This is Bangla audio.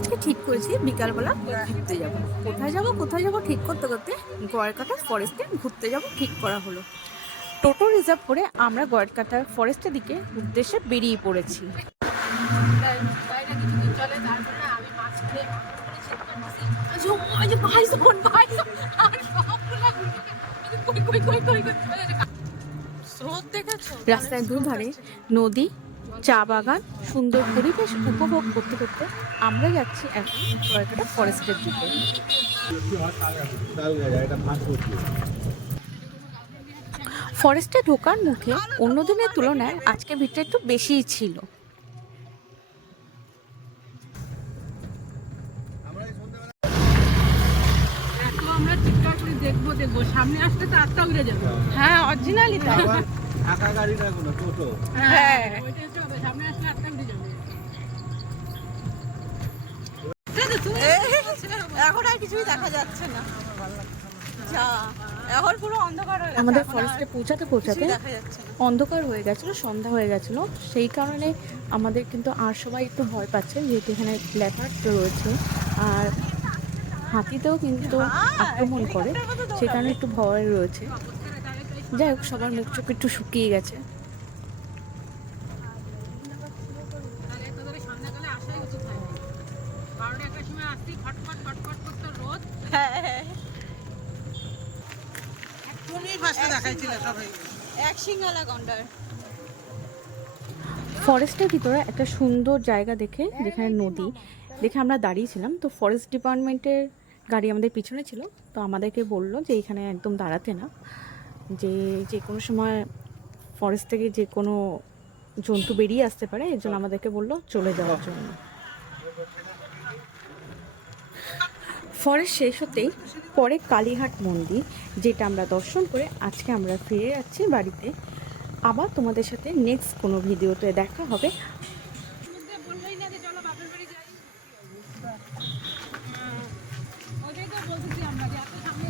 আজকে ঠিক করেছি বিকালবেলা ঘুরতে যাব। কোথায় যাব ঠিক করতে করতে গয়েরকাটা ফরেস্টে ঘুরতে যাব ঠিক করা হলো। টোটো রিজার্ভ করে আমরা গয়েরকাটা ফরেস্টের দিকে উদ্দেশ্যে বেরিয়ে পড়েছি। রাস্তায় দুধারে নদী, চা বাগান, সুন্দর পরিবেশ উপভোগ করতে করতে আমরা যাচ্ছি এখন গয়েরকাটা ফরেস্টের দিকে। ফরেস্টে ঢোকার মুখে অন্য দিনের তুলনায় আজকে ভিড়টা একটু বেশিই ছিল। দেখবো সামনে আসতে তো আটটা উড়ে যাবে। হ্যাঁ, অরিজিনালি তাই। একা গাড়ি না কোনো টোটো। হ্যাঁ, সামনে আসলে আটটা উড়ে যাবে। এখন আর কিছুই দেখা যাচ্ছে না। যা এখন পুরো অন্ধকার হয়ে গেছে। আমাদের এখন আর ফরেস্টে পৌঁছাতে কিছুই দেখা যাচ্ছে না। অন্ধকার হয়ে গেছিল, সন্ধ্যা হয়ে গেছিল। সেই কারণে আমাদের কিন্তু আর সবাই একটু ভয় পাচ্ছে, যেহেতু এখানে লেপার্ড রয়েছে আর হাতিতেও কিন্তু আক্রমণ করে, সেই কারণে একটু ভয় রয়েছে। যাই হোক, সবার মুখ চোখ একটু শুকিয়ে গেছে। তাহলে তোদের সন্ধ্যাকালে আসাই উচিত হয়। 12টার সময় আসতেই খটখট খটখট করতো রোদ। তুমি ফার্স্টে দেখাইছিলে সবাই। এক সিঙ্গালা গন্ডার। ফরেস্টের ভিতরে একটা সুন্দর জায়গা দেখে, যেখানে নদী দেখে আমরা দাঁড়িয়েছিলাম। তো ফরেস্ট ডিপার্টমেন্টের গাড়ি আমাদের পিছনে ছিল, তো আমাদেরকে বললো যে এখানে একদম দাঁড়াতে না, যে কোনো সময় ফরেস্ট থেকে যে কোনো জন্তু বেরিয়ে আসতে পারে, এর জন্য আমাদেরকে বললো চলে যাওয়ার জন্য। ফরেস্ট শেষ হতেই পরে কালীহাট মন্দির, যেটা আমরা দর্শন করে আজকে আমরা ফিরে যাচ্ছি বাড়িতে। আবার তোমাদের সাথে নেক্সট কোনো ভিডিওতে দেখা হবে। বললেই না যে চলো বাপের বাড়ি যাই। ওটাই তো বলতেছি আমরা যে এত সামনে